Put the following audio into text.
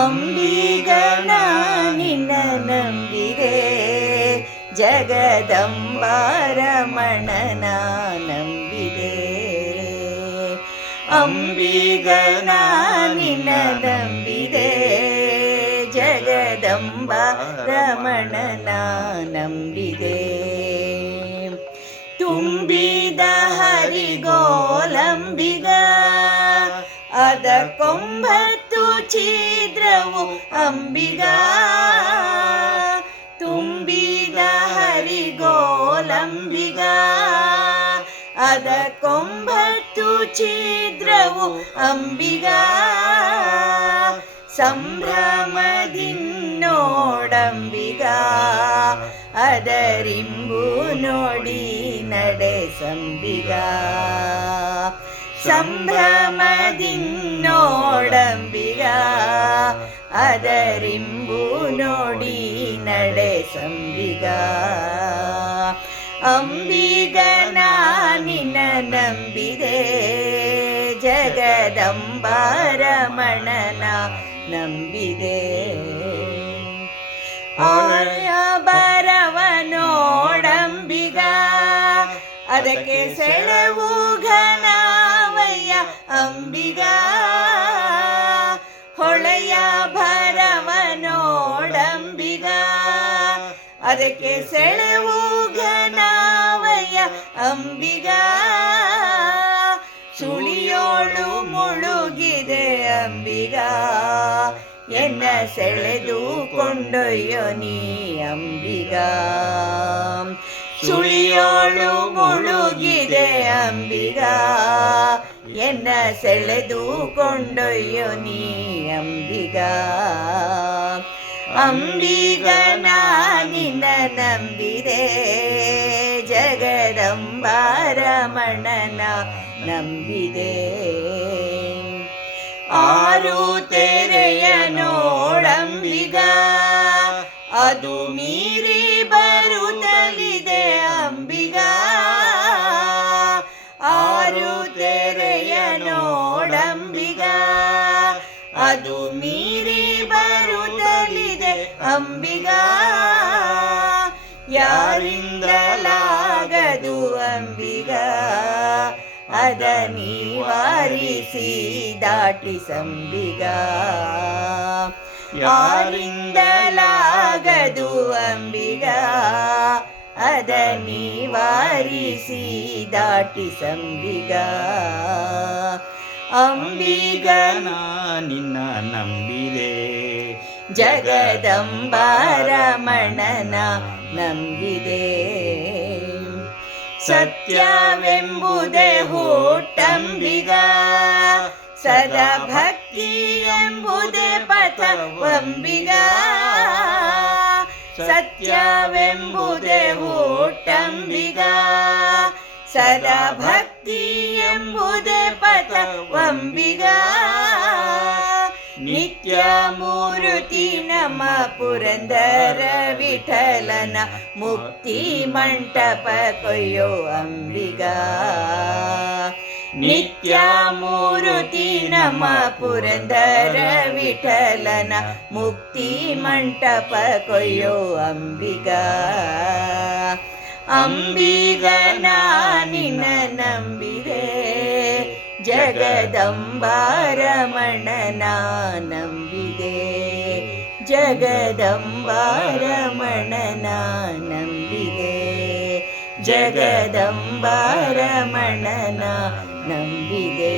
ಅಂಬಿಗನ ನಿನ್ನ ನಂಬಿದೆ, ಜಗದಂಬಾರಮಣನ ನಂಬಿದೆ. ಅಂಬಿಗನ ನಿನ್ನ ನಂಬಿದೆ, ಜಗದಂಬಾರಮಣನ ನಂಬಿದೆ. ತುಂಬಿದ ಹರಿಗೋಲಂಬಿಗ, ಅದಕ್ಕೊಂಬತ್ತು ಛಿದ್ರವು ಅಂಬಿಗ. ತುಂಬಿದ ಹರಿಗೋಲಂಬಿಗ, ಅದಕ್ಕೊಂಬತ್ತು ಛಿದ್ರವು ಅಂಬಿಗ. ಸಂಭ್ರಮದಿನ್ನೋಡಂಬಿಗ, ಅದರಿಂಬು ನೋಡಿ ನಡೆಸಂಬಿಗ. ಸಂಭ್ರಮದಿನ್ನೋಡಂಬಿಗ, ಅದರಿಂಬು ನೋಡಿ ನಡೆಸಂಬಿಗ. ಅಂಬಿಗನ ನಿನ್ನ ನಂಬಿದೆ, ಜಗದಂಬಾರಮಣನ ನಂಬಿದೆ. ಆಯ ಬರವನೋಡಂಬಿಗ, ಅದಕ್ಕೆ ಸೆಳೆವು ಘನವಯ್ಯ ಅಂಬಿಗ. ಹೊಳೆಯ ಭರವನೋಡಂಬಿಗ, ಅದಕ್ಕೆ ಸೆಳೆವು ಘನವಯ್ಯ ಅಂಬಿಗ. ಸುಳಿಯೋಳು ಮುಳುಗಿದೆ ಅಂಬಿಗ, ಎನ್ನ ಸೆಳೆದು ಕೊಂಡೊಯ್ಯೋ ನೀ ಅಂಬಿಗ. ಸುಳಿಯೋಳು ಮುಳುಗಿದೆ ಅಂಬಿಗ, ಎನ್ನ ಸೆಳೆದು ಕೊಂಡೊಯ್ಯೋ ನೀ ಅಂಬಿಗ. ಅಂಬಿಗನ ನಿನ್ನ ನಂಬಿದೆ, ಜಗದಂಬಾರಮಣನ ನಂಬಿದೆ. ಆರು ತೆರೆಯ ನೋಡಂಬಿಗ, ಅದು ಮೀರಿ ಬರುತ್ತಲಿದೆ ಅಂಬಿಗ. ಆರು ತೆರೆಯ ನೋಡಂಬಿಗ, ಅದು ಮೀರಿ ಬರುತ್ತಲಿದೆ ಅಂಬಿಗ. ಯಾರಿಂದಲಾಗದು ಅಂಬಿಗ, ಅದ ನಿವಾರಿಸಿ ದಾಟಿಸಂಬಿಗ. ಯಾರಿಂದಲಾಗದು ಅಂಬಿಗ, ಅದ ನಿವಾರಿಸಿ ದಾಟಿಸಂಬಿಗ. ಅಂಬಿಗನ ನಿನ್ನ ನಂಬಿದೆ, ಜಗದಂಬಾರಮಣನ ನಂಬಿದೆ. ಸತ್ಯವೆಂಬುದೇ ಹುಟ್ಟಂಬಿಗ, ಸದಾ ಭಕ್ತಿ ಎಂಬುದೇ ಪಥವಂಬಿಗ. ಸತ್ಯವೆಂಬುದೇ ಹುಟ್ಟಂಬಿಗ, ಸದಾ ಭಕ್ತಿ ಎಂಬುದೇ ಪಥವಂಬಿಗ. ನಿತ್ಯ ಮೂರುತಿ ನಮ ಪುರಂದರ ವಿಠಲನ, ಮುಕ್ತಿ ಮಂಟಪ ಕೊಯ್ಯೋ ಅಂಬಿಗ. ನಿತ್ಯ ಮೂರುತಿ ನಮ ಪುರಂದರ ವಿಠಲನ, ಮುಕ್ತಿ ಮಂಟಪ ಕೊಯ್ಯೋ ಅಂಬಿಗ. ಅಂಬಿಗನ ನಿನ್ನ ನಂಬಿದೆ, ಜಗದಂಬಾರಮಣನ ನಂಬಿದೆ. ಜಗದಂಬಾರಮಣನ ನಂಬಿದೆ, ಜಗದಂಬಾರಮಣನ ನಂಬಿದೆ.